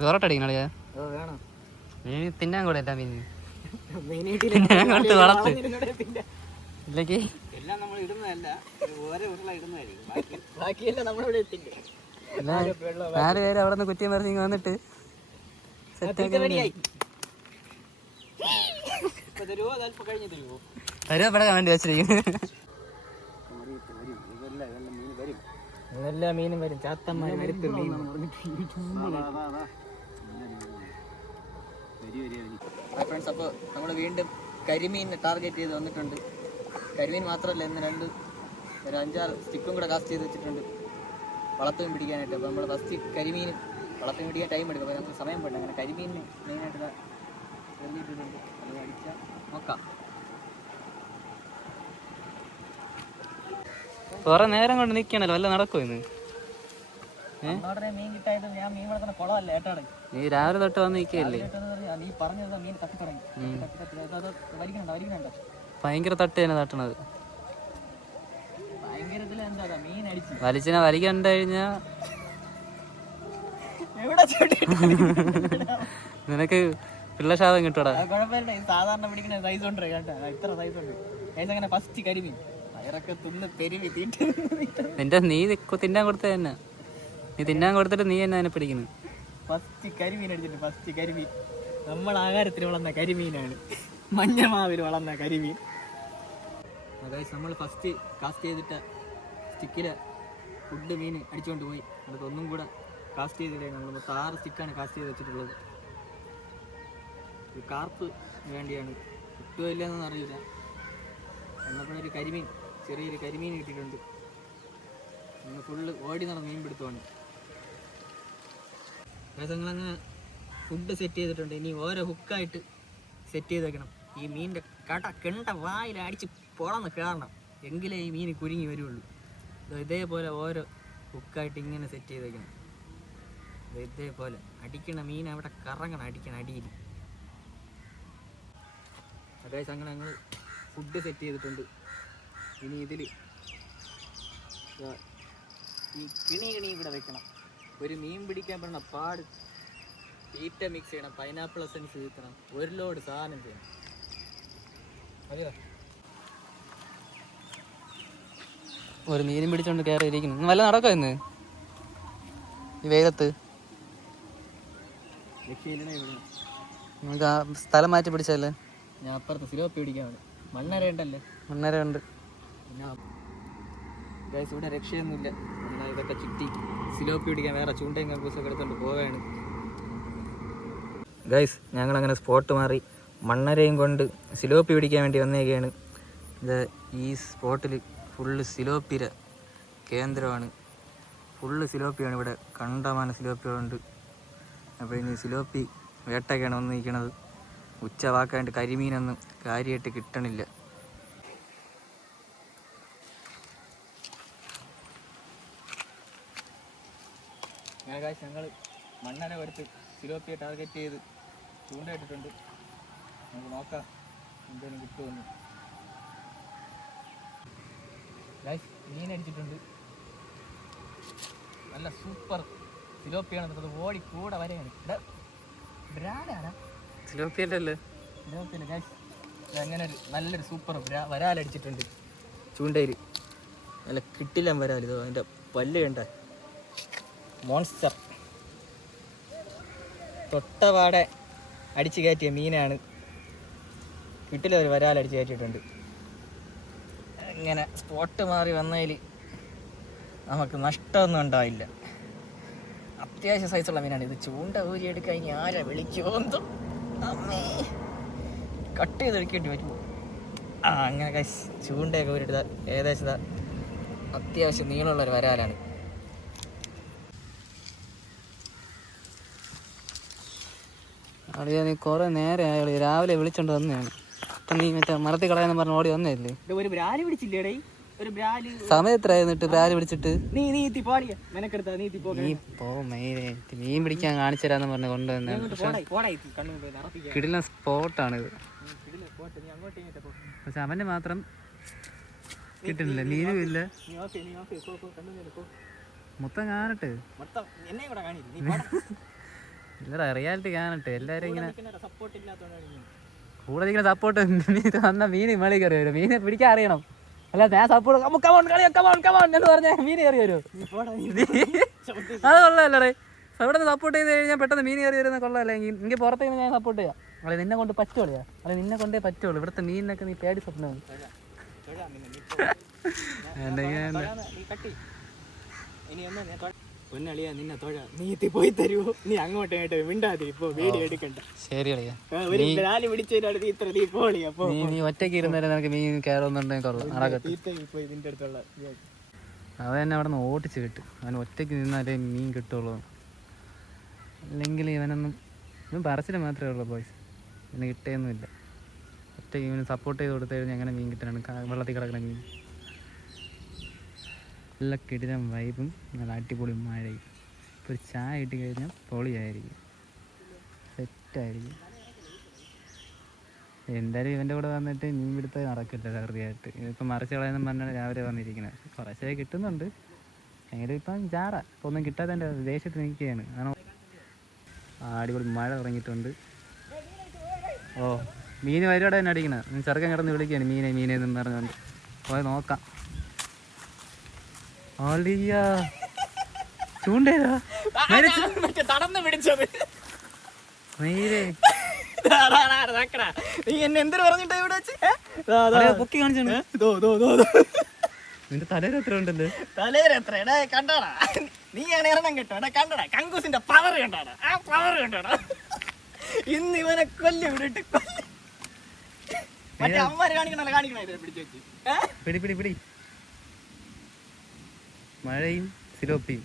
ചോറട്ടടിക്കണേ മീൻ തിന്നാൻ കൂടെ അല്ല മീൻ കൊടുത്ത് വളർത്ത് ഇല്ലെങ്കിൽ എല്ലാം നമ്മൾ ഇടുന്നതല്ല, ഓരോ ഉരുള ഇടുന്നതായിരിക്കും. ബാക്കിയെല്ലാം നമ്മളിവിടെ എത്തില്ല. 4 പേര് അവിടെ നിന്ന് കുറ്റിയും മറിഞ്ഞ് വന്നിട്ട് തരുവപ്പെടാൻ വേണ്ടി വെച്ചിരിക്കും. എല്ലാ മീനും വരും, ചാത്തന്മാർ ഫ്രണ്ട്സ്. അപ്പോൾ നമ്മൾ വീണ്ടും കരിമീൻ ടാർഗറ്റ് ചെയ്ത് വന്നിട്ടുണ്ട്. കരിമീൻ മാത്രമല്ല, ഇന്ന് ഒരു 5-6 സ്റ്റിക്കും കൂടെ കാസ്റ്റ് ചെയ്ത് വെച്ചിട്ടുണ്ട് വളർത്തും പിടിക്കാനായിട്ട്. അപ്പോൾ നമ്മൾ ഫസ്റ്റ് കരിമീനും വളർത്തും പിടിക്കാൻ ടൈം എടുക്കും. അപ്പോൾ നമുക്ക് സമയം പോയിട്ട് അങ്ങനെ കരിമീനിന് മെയിനായിട്ട് എറിഞ്ഞിട്ടിട്ടുണ്ട്. അത് അടിച്ചാൽ നോക്കാം. കുറെ നേരം കൊണ്ട് നിൽക്കണല്ലോ, വല്ല നടക്കുമോ ഇന്ന്? മീൻ കിട്ടായത് ഞാൻ മീൻ വളർത്തുന്ന കുളമല്ല ഏട്ടാണ്. നീ രാവിലെ തൊട്ട് വന്ന് നിൽക്കുകയല്ലേ? നീ പറഞ്ഞത് മീൻ തട്ടി തുടങ്ങി. വരിക്കണ്ട ഭയങ്കര തട്ട് തന്നെ തട്ടണത്. ഭയങ്കരത്തിൽ എന്താ മീൻ അടിച്ചു വലിച്ചിനെ വലിക്കണ്ട കഴിഞ്ഞാ നിനക്ക് പിള്ളശാപം കിട്ടൂടാ. കുഴപ്പമില്ല, സാധാരണ പിടിക്കുന്ന സൈസ് ഉണ്ട് കേട്ടോ, ഇത്ര സൈസ് ഉണ്ട്. അങ്ങനെ ഫസ്റ്റ് കരിമീൻ വയറൊക്കെ തിന്ന് പെരുമി തീറ്റ. നീ തിന്നാൻ കൊടുത്ത തന്നെ, നീ തിന്നാൻ കൊടുത്തിട്ട് നീ തന്നെ അതിനെ പിടിക്കുന്നു. ഫസ്റ്റ് കരിമീൻ അടിച്ചിട്ടുണ്ട്. ഫസ്റ്റ് കരിമീൻ നമ്മൾ ആഹാരത്തിൽ വളർന്ന കരിമീനാണ്, മഞ്ഞമാവിൽ വളർന്ന കരിമീൻ. നമ്മൾ ഫസ്റ്റ് കാസ്റ്റ് ചെയ്തിട്ട് സ്റ്റിക്കില് ഫുഡ് മീൻ അടിച്ചുകൊണ്ട് പോയി. അടുത്ത് ഒന്നും കൂടെ കാസ്റ്റ് ചെയ്തില്ലേ, നമ്മൾ മൊത്തം 6 സ്റ്റിക്കാണ് കാസ്റ്റ് ചെയ്ത് വെച്ചിട്ടുള്ളത്. ഒരു കാർപ്പ് വേണ്ടിയാണ്, കിട്ടുമോ ഇല്ലയെന്നൊന്നും അറിയില്ല. എന്നപ്പോഴൊരു കരിമീൻ, ചെറിയൊരു കരിമീൻ കിട്ടിയിട്ടുണ്ട്. നമ്മൾ ഫുള്ള് ഓടി നടന്ന് മീൻ പിടുത്തമാണ്. ഞങ്ങളങ്ങനെ ഫുഡ് സെറ്റ് ചെയ്തിട്ടുണ്ട്. ഇനി ഓരോ ഹുക്കായിട്ട് സെറ്റ് ചെയ്ത് വെക്കണം. ഈ മീനിൻ്റെ കെണ്ട വായിൽ അടിച്ച് പൊളന്ന് കയറണം, എങ്കിലേ ഈ മീൻ കുരുങ്ങി വരുള്ളൂ. ഇതേപോലെ ഓരോ ഹുക്കായിട്ട് ഇങ്ങനെ സെറ്റ് ചെയ്ത് വെക്കണം. ഇതേപോലെ അടിക്കണ മീൻ അവിടെ കറങ്ങണം, അടിക്കണം അടിയിൽ. അതായത് അങ്ങനെ ഞങ്ങൾ ഫുഡ് സെറ്റ് ചെയ്തിട്ടുണ്ട്. ഇനി ഇതിൽ ഈ കിണി ഇവിടെ വെക്കണം. ഒരു മീൻ പിടിക്കാൻ പറഞ്ഞ പാട് തീറ്റ മിക്സ് ചെയ്യണം, പൈനാപ്പിൾ എസൻസ് തീർക്കണം, ഒരു ലോഡ് സാധനം ചെയ്യണം. മതിയോ? ഒരു മീനും പിടിച്ചോണ്ട് കയറി ഇരിക്കുന്നു. വല്ല നടക്കോ ഇന്ന് ഈ വെയിലത്ത്? നമുക്ക് ആ സ്ഥലം മാറ്റി പിടിച്ചല്ലേ. ഞാൻ അപ്പുറത്ത് സിലോപ്പി പിടിക്കാണ്. മണ്ണര ഉണ്ടല്ലേ? മണ്ണര ഉണ്ട്. പിന്നെ ഗൈസ് ഇവിടെ രക്ഷയൊന്നുമില്ല. എന്നാൽ ഇതൊക്കെ ചുറ്റി സിലോപ്പി പിടിക്കാൻ വേറെ ചൂണ്ടയും കക്കൂസൊക്കെ എടുത്തോണ്ട് പോവുകയാണ്. ഗൈസ് ഞങ്ങളങ്ങനെ സ്പോട്ട് മാറി മണ്ണരയും കൊണ്ട് സിലോപ്പി പിടിക്കാൻ വേണ്ടി വന്നേക്കുകയാണ്. ഇത് ഈ സ്പോട്ടിൽ ഫുള്ള് സിലോപ്പിയുടെ കേന്ദ്രമാണ്. ഫുള്ള് സിലോപ്പിയാണ് ഇവിടെ, കണ്ടമാന സിലോപ്പികളുണ്ട്. അപ്പോൾ ഇനി സിലോപ്പി വേട്ടയ്ക്കാണ് വന്ന് നിൽക്കുന്നത്. ഉച്ച വാക്കായിട്ട് കരിമീനൊന്നും കാര്യമായിട്ട് കിട്ടണില്ല. അങ്ങനെ കാശ് ഞങ്ങൾ മണ്ണര കൊടുത്ത് സിലോപ്പിയെ ടാർഗറ്റ് ചെയ്ത് ചൂണ്ടയിട്ടിട്ടുണ്ട്. നമുക്ക് നോക്കാം എന്തെങ്കിലും കിട്ടുമെന്ന്. ഗൈസ് മീൻ അടിച്ചിട്ടുണ്ട്, നല്ല സൂപ്പർ സിലോപ്പിയാണ്. ഓടി കൂടെ വരെയാണ്. സിലോപ്പിയല്ലേ? സിലോപ്പിയല്ല ഗൈസ്, അങ്ങനെ ഒരു നല്ലൊരു സൂപ്പർ വരാലടിച്ചിട്ടുണ്ട് ചൂണ്ടയിൽ. നല്ല കിട്ടില്ല വരാൽ. ഇതോ അതിൻ്റെ പല്ല് കണ്ട മോൺസ്റ്റർ. തൊട്ടപാടെ അടിച്ചു കയറ്റിയ മീനാണ്. കിട്ടില്ല ഒരു വരാലടിച്ച് കയറ്റിയിട്ടുണ്ട്. ഇങ്ങനെ സ്പോട്ട് മാറി വന്നതിൽ നമുക്ക് നഷ്ടമൊന്നും ഉണ്ടാവില്ല. അത്യാവശ്യം സൈസുള്ള മീനാണ് ഇത്. ചൂണ്ട ഊരിയെടുക്കാൻ ഇനി ആരാ വിളിക്കുമോ എന്തോ, അമ്മേ കട്ട് ചെയ്ത് എടുക്കേണ്ടി പറ്റുമോ? അങ്ങനെ ചൂണ്ടയൊക്കെ ഊരിയെടുത്ത ഏകദേശം അത്യാവശ്യം നീളമുള്ളൊരു വരാലാണ്. അളിയാ നീ കുറെ നേരെ ആയി, രാവിലെ വിളിച്ചോണ്ട് വന്നതാണ്. അപ്പം നീ മറ്റേ മരത്തിൽ കളയാന്ന് പറഞ്ഞ് ഓടി വന്നതല്ലേ? ഒരു ബ്രാല് പിടിച്ചില്ലേടേ? ഒരു ബ്രാല് സമയം എത്രയായിരുന്നിട്ട് ബ്രാല് പിടിച്ചിട്ട്? നീ പോ മീൻ പിടിക്കാൻ കാണിച്ചു തരാന്ന് പറഞ്ഞ് കൊണ്ടുവന്ന കിടിലൻ സ്പോട്ടാണിത്. പക്ഷെ അവന് മാത്രം കിട്ടുന്നില്ല, മീനും ഇല്ല. മൊത്തം കാണട്ടെ. ഇല്ലടാ റിയാലിറ്റി കാണട്ടെ. എല്ലാവരും ഇങ്ങനെ സപ്പോർട്ട് ഇല്ലാത്തതുകൊണ്ടാണ്. കൂടെ ഇങ്ങനെ സപ്പോർട്ട് വന്ന മീൻ മേളിൽ കയറി വരും. മീനെ പിടിക്കാൻ അറിയണം. അല്ല ഞാൻ സപ്പോർട്ട് കമോൺ എന്ന് പറഞ്ഞാൽ മീൻ കയറി വരും. അത് കൊള്ളാമല്ലേ? അവിടെ നിന്ന് സപ്പോർട്ട് ചെയ്ത് കഴിഞ്ഞാൽ പെട്ടെന്ന് മീൻ കയറി വരുന്ന കൊള്ളാമല്ലേ? എനിക്ക് പുറത്തേക്ക് ഞാൻ സപ്പോർട്ട് ചെയ്യാം. അല്ലെ നിന്നെ കൊണ്ട് പറ്റുള്ളൂ. അല്ലെ നിന്നെ കൊണ്ടേ പറ്റുള്ളൂ. ഇവിടുത്തെ മീനിനൊക്കെ നീ പേടി സ്വപ്നമാണ്. പൊന്നളിയാ നിന്നെ തൊഴ, നീ പോയി തരുമോ? നീ അങ്ങോട്ടും ഇങ്ങോട്ടും മിണ്ടാതെ ഇപ്പൊ വീഡിയോ എടുക്കണ്ട. ശരി അളിയാ. നീ ഒറ്റയ്ക്ക് ഇരുന്നേരം നിനക്ക് മീൻ കയറുന്നുണ്ടെങ്കിൽ കൊള്ളാം. ഇതിന്റെ അടുത്തുള്ള അത് തന്നെ അവിടെ നിന്ന് ഓടിച്ച് കിട്ടും. അവൻ ഒറ്റയ്ക്ക് നിന്നാലേ മീൻ കിട്ടുള്ളൂ. അല്ലെങ്കിൽ ഇവൻ പറച്ചിൽ മാത്രമേ ഉള്ളൂ ബോയ്സ്. ഇവന് കിട്ടുകയൊന്നുമില്ല. ഒറ്റയ്ക്ക് ഇവന് സപ്പോർട്ട് ചെയ്ത് കൊടുത്തു കഴിഞ്ഞാൽ എങ്ങനെ മീൻ കിട്ടാനാണ്? വെള്ളത്തിൽ കിടക്കുന്ന മീൻ. നല്ല കിടിലം വൈബും നല്ല അടിപൊളി മഴയും. ഇപ്പോൾ ഒരു ചായ ഇട്ട് കഴിഞ്ഞാൽ പൊളിയായിരിക്കും, സെറ്റായിരിക്കും. എന്തായാലും ഇവൻ്റെ കൂടെ വന്നിട്ട് മീൻ പിടുത്തം നടക്കില്ല വെറുതെയായിട്ട്. ഇതിപ്പോൾ മറിച്ച് കളയെന്നും പറഞ്ഞാൽ രാവിലെ വന്നിരിക്കുന്നത്. കുറച്ചേ കിട്ടുന്നുണ്ട്. എങ്കിലും ഇപ്പം ജാറ ഇപ്പോൾ ഒന്നും കിട്ടാത്തതിൻ്റെ ദേശത്ത് നിൽക്കുകയാണ്. കാരണം അടിപൊളി മഴ തുടങ്ങിയിട്ടുണ്ട്. ഓ മീൻ വരിയോടെ തന്നെ അടിക്കണം. ചെറുക്കൻ കിടന്ന് വിളിക്കുകയാണ് മീനെ എന്നും പറഞ്ഞുകൊണ്ട്. പോയി നോക്കാം. ചൂണ്ടേതാ തടന്ന് പിടിച്ചത്. നീ എന്നെ എന്തൊരു പറഞ്ഞിട്ടാ ഇവിടെ വെച്ച് പൊക്കി കാണിച്ചാണ്. നിന്റെ തലേരെത്ര ഉണ്ടല്ലോ? തലേരെത്ര കണ്ടോടാ? നീയാണ് എണ്ണം കേട്ടോടാ. കണ്ടോടാ കങ്കൂസിന്റെ പവർ കണ്ടോടാ. ആ പവർ കണ്ടോടാ. ഇന്ന് ഇവനെ കൊല്ലി വിടിട്ട് മറ്റേ അമ്മമാര് കാണിക്കണ പിടിച്ചു വെച്ച് പിടി മഴയും സിലോപ്പിയും.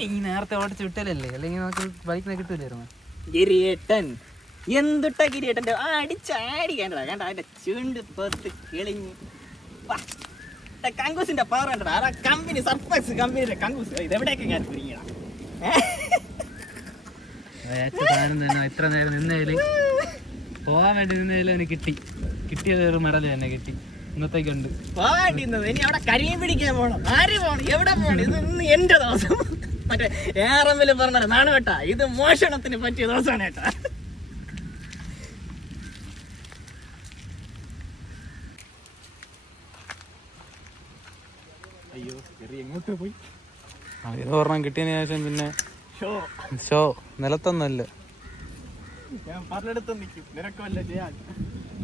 നീ നേരത്തെ ഓടിച്ച് വിട്ടല്ലേ? അല്ലെങ്കിൽ നമുക്ക് ബൈക്കിനെ കിട്ടൂലായിരുന്നു. ഗിരിയേട്ടൻ എന്തുട്ടാ ഗിരിയേട്ടൻ്റെ അടിച്ചാടിക്കാണ്ടാ. കണ്ട അതിന്റെ ചുണ്ട് പൊത്ത് കിളിഞ്ഞ്. കങ്കൂസിന്റെ പവർ കണ്ടടാ. ആ കമ്പനി സർപ്രൈസ് കമ്പനിയുടെ കങ്കൂസ് ഇതെവിടെയൊക്കെ ഞാൻ കുടുങ്ങിയതാ. തന്നെ ഇത്ര നേരം നിന്നതിൽ പോകാൻ വേണ്ടി നിന്നതിൽ അവന് കിട്ടിയത് ഒരു മെഡൽ തന്നെ കിട്ടി. ഇന്നത്തേക്കുണ്ട് പോകാണ്ടിരുന്നത്. ഇനി അവിടെ കരിയും പിടിക്കാൻ പോകണം. ആര് പോകണം? എവിടെ പോകണം? ഇത് ഇന്ന് എന്റെ ദിവസം. മറ്റേ ഏറമ്പിൽ പറഞ്ഞ നാണ് കേട്ടാ, ഇത് മോഷണത്തിന് പറ്റിയ ദിവസമാണ് കേട്ടാ. അയ്യോ എങ്ങോട്ട് പോയി? ഇത് പറഞ്ഞാൽ കിട്ടിയതിന് ശേഷം പിന്നെ ഷോ നിലത്തൊന്നല്ല. ഞാൻ പറഞ്ഞെടുത്ത് നിൽക്കും. നിനക്കല്ല ചെയ്യാൻ.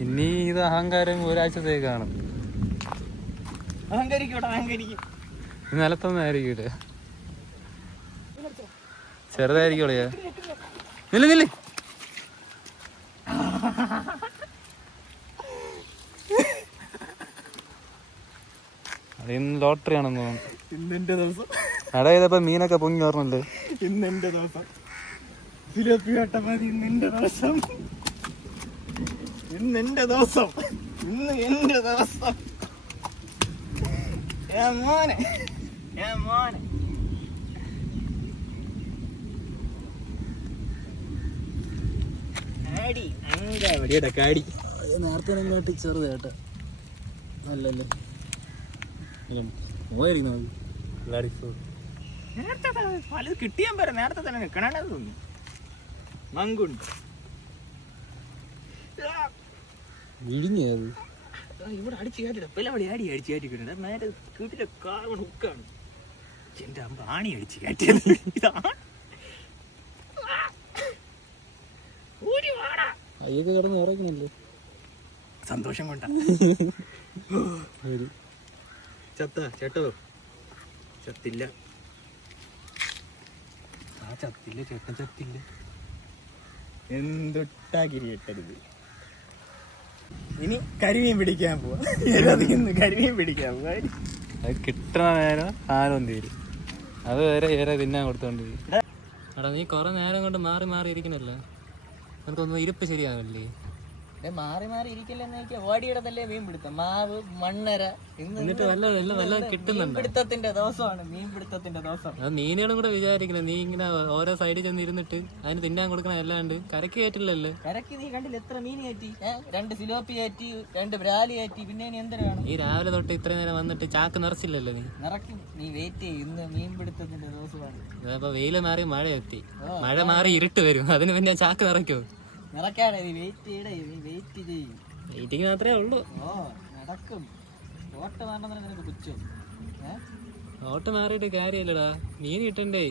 ഇനി ഇത് അഹങ്കാരം ഒരാഴ്ചത്തേക്കാണ്. അഹങ്കരിക്കോട്ടെ, അഹങ്കരിക്കും. നിലത്തൊന്നായിരിക്കൂല, ചെറുതായിരിക്കുള്ളൂ. നില്ല് അതിന്ന് ലോട്ടറി ആണെന്ന് തോന്നുന്നു. ഇന്നെന്റെ ദിവസം. അടാ ഇതപ്പോ മീനൊക്കെ പൊങ്ങി ഓർമ്മല്ലേ? ഇന്നെന്റെ ദിവസം. സിലോപ്പി വേട്ട മതി. ഇന്നെന്റെ ദിവസം. ഇന്നെന്റെ ദിവസം. ഇന്ന് എന്റെ ദിവസം. മോനെ കാടി അങ്കടിയുടെ കാടി നേരത്തെ ഇങ്ങോട്ട് ചെറുത് കേട്ടോ. നല്ലല്ലേ പോയിരിക്കുന്നത്. നേരത്തെ പലത് കിട്ടിയാൻ പോരാ. നേരത്തെ തന്നെ നിൽക്കണേണ്ടത് തോന്നി. മങ്കുണ്ട് വിഴിഞ്ഞത് ഇവിടെ അടിച്ചു കയറ്റില്ല. പിള്ളവടി അടിച്ചു കയറ്റിക്കിട്ടുണ്ട്. നേരെ വീട്ടിലെ കാർബൺ ഹുക്കാണ്. എന്റെ അമ്മ ആണി അടിച്ചു കയറ്റിയത്. അയ്യൊക്കെ കിടന്ന് ഇറങ്ങുന്നല്ലേ സന്തോഷം കൊണ്ടാ. ചേട്ടോ ചത്തില്ല. ചേട്ടൻ ചത്തില്ല. എന്തൊട്ടാ ഗിരിയിട്ടരുത്. ഇനി കരിമീൻ പിടിക്കാൻ പോവാ. കരിമീൻ പിടിക്കാൻ പോവാ. അത് കിട്ടണ നേരം ആരും തീരും. അത് വരെ ഏറെ തിന്നാൻ കൊടുത്തോണ്ടിരിക്കും. എടാ നീ കുറെ നേരം കൊണ്ട് മാറി ഇരിക്കണല്ലേ? എനിക്കൊന്നും ഇരിപ്പ് ശരിയാവില്ലേ? മാറി മാറി ഇരിക്കല്ലെന്ന് ഓടിയിടത്തല്ലേ മീൻ പിടുത്തം. മാവ്, മണ്ണര, എന്നിട്ട് വല്ല കിട്ടുന്നുണ്ട്. മീൻപിടുത്തത്തിന്റെ ദിവസമാണ്, മീൻപിടുത്തത്തിന്റെ ദിവസം. അത് മീനുകളും കൂടെ വിചാരിക്കണം, നീ ഇങ്ങനെ ഓരോ സൈഡിൽ ചെന്ന് ഇരുന്നിട്ട് അതിന് തിന്നാൻ കൊടുക്കണം. അല്ലാണ്ട് കരക്ക് കയറ്റില്ലല്ലോ. കരക്ക് നീ കണ്ടില്ല എത്ര മീൻ കയറ്റി? 2 സിലോപ്പി കയറ്റി, 2 ബ്രാലി കയറ്റി. പിന്നെ ഇനി എന്തിനാണ് ഈ രാവിലെ തൊട്ട് ഇത്രയും നേരം വന്നിട്ട് ചാക്ക് നിറച്ചില്ലല്ലോ നീ. നിറയ്ക്കും, നീ വെയിറ്റ് ചെയ്യും. ഇന്ന് മീൻപിടുത്തത്തിന്റെ ദിവസമാണ്. അപ്പൊ വെയില് മാറി മഴ എത്തി, മഴ മാറി ഇരുട്ട് വരും, അതിന് പിന്നെ ചാക്ക് നിറയ്ക്കോ? നിറയ്ക്കാടെ നീ വെയിറ്റ് ചെയ്യടേ, നീ വെയിറ്റ് ചെയ്യും. വെയിറ്റിങ് മാത്രമേ ഉള്ളൂ. നടക്കും. ഓട്ട മാറണമെന്ന് നിനക്ക് പുച്ഛോ? ഓട്ട് മാറിയിട്ട് കാര്യമില്ലടാ, മീൻ കിട്ടണ്ടേ?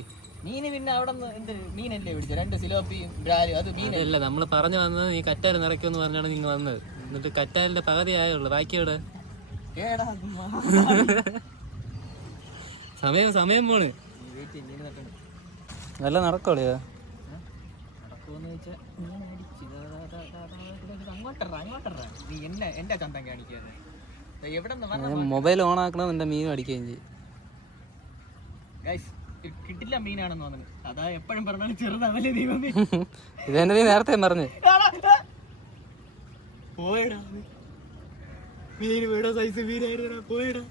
മീന് പിന്നെ അവിടെ നിന്ന് എന്ത് മീനല്ലേ പിടിച്ചത്? 2 സിലോപ്പിയും ബ്രാലും. അത് മീനല്ല. നമ്മള് പറഞ്ഞു വന്നത് നീ കറ്റാൽ നിറയ്ക്കുമെന്ന് പറഞ്ഞാണ് നിങ്ങൾ വന്നത്. എന്നിട്ട് കറ്റാലിന്റെ പകുതി ആയുള്ളൂ, ബാക്കി എവിടെ? സമയം പോണ്. നല്ല നടക്കോളിയാ. നടക്കുമെന്ന് വെച്ചാൽ അങ്ങോട്ടറാ. നീ എന്റെ ചന്തം കാണിക്കാതെ എവിടെ മൊബൈൽ ഓൺ ആക്കണം, എന്റെ മീൻ അടിക്കുകയും ചെയ്യും. കിട്ടില്ല മീനാണെന്ന് തോന്നുന്നു. അതാ എപ്പോഴും പറഞ്ഞാലും ചെറുതാവല്ലേ ദൈവമേ. ഇതെന്നെ നീ നേരത്തെ പറഞ്ഞു. പോയടാ മീൻ, വീടോ സൈസ് മീനായിരുന്നടാ. പോയടാ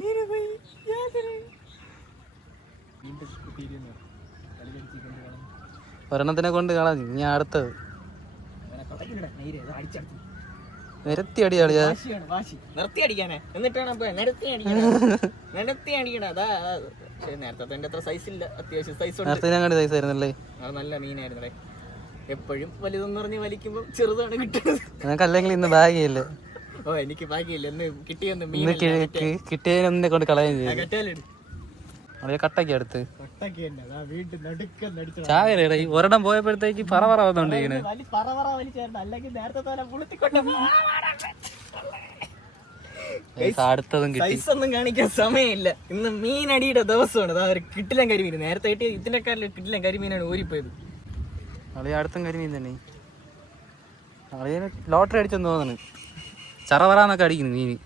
മീന് പോയി. ഒരെണ്ണത്തിനെ കൊണ്ട് കളഞ്ഞു, ഇനി അടുത്തത് നിരത്തി അടിയാളിയാ. നിർത്തി അടിക്കാനേ, എന്നിട്ടാണ് നിരത്തി അടിക്കണ. അതാ നേരത്തെ അത്ര സൈസ് ഇല്ല, അത്യാവശ്യം സൈസ് സൈസ് ആയിരുന്നല്ലേ. അത് നല്ല മീനായിരുന്നേ. എപ്പോഴും വലുതെന്ന് പറഞ്ഞ് വലിക്കുമ്പോ ചെറുതാണ് കിട്ടുന്നത്. നിനക്ക് അല്ലെങ്കിൽ ഇന്ന് ഭാഗ്യമില്ല. എനിക്ക് ഭാഗ്യമില്ല, എന്ന് കിട്ടിയൊന്ന് മീൻ കിട്ടിയതിനെ കൊണ്ട് കളയുകയും ചെയ്യും. കറ്റാലിടും കട്ടൊക്കെ അടുത്ത് ചാകരയുടെ ഒരെണ്ണം പോയപ്പോഴത്തേക്ക് പറ വന്നോണ്ടിരിക്കുന്നത്. അടുത്തതും സൈസൊന്നും കാണിക്കാൻ സമയമില്ല. ഇന്ന് മീനടിയുടെ ദിവസമാണ്. അതാ ഒരു കിട്ടില്ല കരിമീൻ. നേരത്തെ കിട്ടിയ ഇതിനെക്കാട്ടിലും കിട്ടില്ല കരിമീനാണ് ഊരിപ്പോയത്. അടുത്തും കരിമീൻ തന്നെ. ലോട്ടറി അടിച്ചെന്ന് തോന്നുന്നു. ചറവറാന്നൊക്കെ അടിക്കുന്നു മീന്.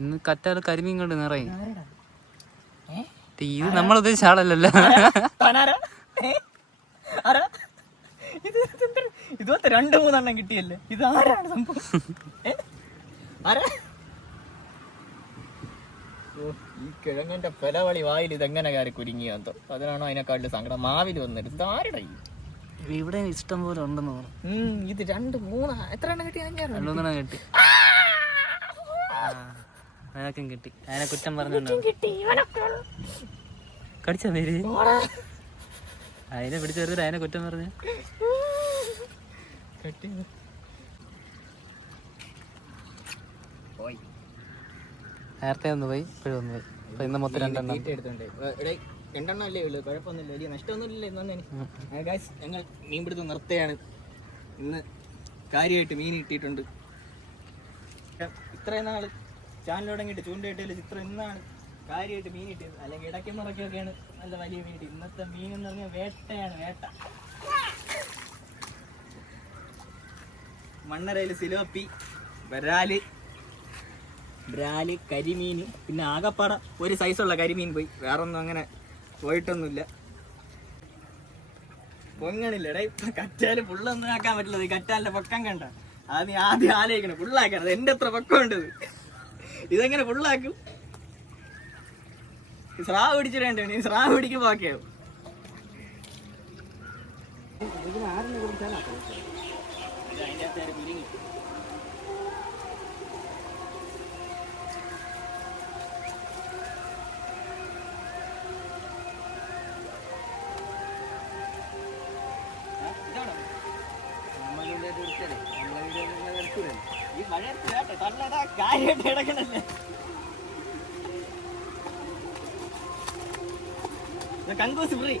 ഇന്ന് കറ്റാല് കരിമീൻ കൊണ്ട് നിറയും. ഇത് നമ്മൾ ഉദ്ദേശിച്ച ആളല്ലല്ലോ. ഇതുപോലത്തെ 2-3 കിട്ടിയല്ലേ. ഇത് ആരാണ് സംഭവം? ഈ കിഴങ്ങന്റെ പെലവളി വായിൽ ഇതെങ്ങനെ കയറി കുരുങ്ങിയാന്തോ. അതിനാണോ അതിനെക്കാട്ടില് സങ്കടം? മാവില് വന്നിട്ട് ഇത് ആരുടെ ഇവിടെ ഇഷ്ടം പോലെ ഉണ്ടെന്ന് തോന്നുന്നു. ഇത് 2-3 എത്ര എണ്ണം കിട്ടി? 5 കിട്ടി. അതിനൊക്കെ കിട്ടി. അതിനെ കുറ്റം പറഞ്ഞോണ്ട് കടിച്ച പേര് അതിനെ പിടിച്ചു വരുത്തിട്ട് അതിനെ കുറ്റം പറഞ്ഞു. നേരത്തെ ഒന്ന് പോയി, ഇപ്പോഴും ഒന്ന് പോയി. ഇപ്പൊ ഇന്ന് മൊത്തം 2 എണ്ണം. 2 അല്ലേ ഉള്ളൂ, കുഴപ്പമൊന്നുമില്ല, വലിയ നഷ്ടമൊന്നുമില്ല. ഞങ്ങൾ മീൻപിടുത്തം നിർത്തുകയാണ്. ഇന്ന് കാര്യമായിട്ട് മീൻ കിട്ടിയിട്ടുണ്ട്. ഇത്രയും നാള് ചാനൽ തുടങ്ങിയിട്ട് ചൂണ്ടയിട്ടില്ല. ചിത്രം ഇന്നാണ് കാര്യമായിട്ട് മീൻ കിട്ടിയത്. അല്ലെങ്കിൽ ഇടയ്ക്ക് മുറക്കൊക്കെയാണ് നല്ല വലിയ മീൻ കിട്ടിയത്. ഇന്നത്തെ മീൻ എന്ന് പറഞ്ഞാൽ വേട്ടയാണ്, വേട്ട. മണ്ണരയില് സിലോപ്പി, ബ്രാല്, കരിമീൻ, പിന്നെ ആകപ്പാട ഒരു സൈസുള്ള കരിമീൻ പോയി. വേറൊന്നും അങ്ങനെ പോയിട്ടൊന്നുമില്ല. പൊങ്ങണില്ലടേ. ഇപ്പൊ കറ്റാല് ഫുള്ളൊന്നും ആക്കാൻ പറ്റില്ല. ഈ കറ്റാലിന്റെ പൊക്കം കണ്ട അത് നീ ആദ്യം ആലോചിക്കണം. ഫുള്ളാക്കണം. എന്റെ എത്ര പൊക്കം ഉണ്ട് ഇതെങ്ങനെ ഫുള്ളാക്കും? സ്രാവ് പിടിച്ചിടേണ്ട. നീ സ്രാവ് പിടിക്കുമ്പോ ഓക്കെയാവും. ഈ മഴയത്ത് കേട്ടോ തള്ളതാ കാര്യമായിട്ട് കിടക്കണല്ലേ. കങ്കൂസ് ഫ്രീ.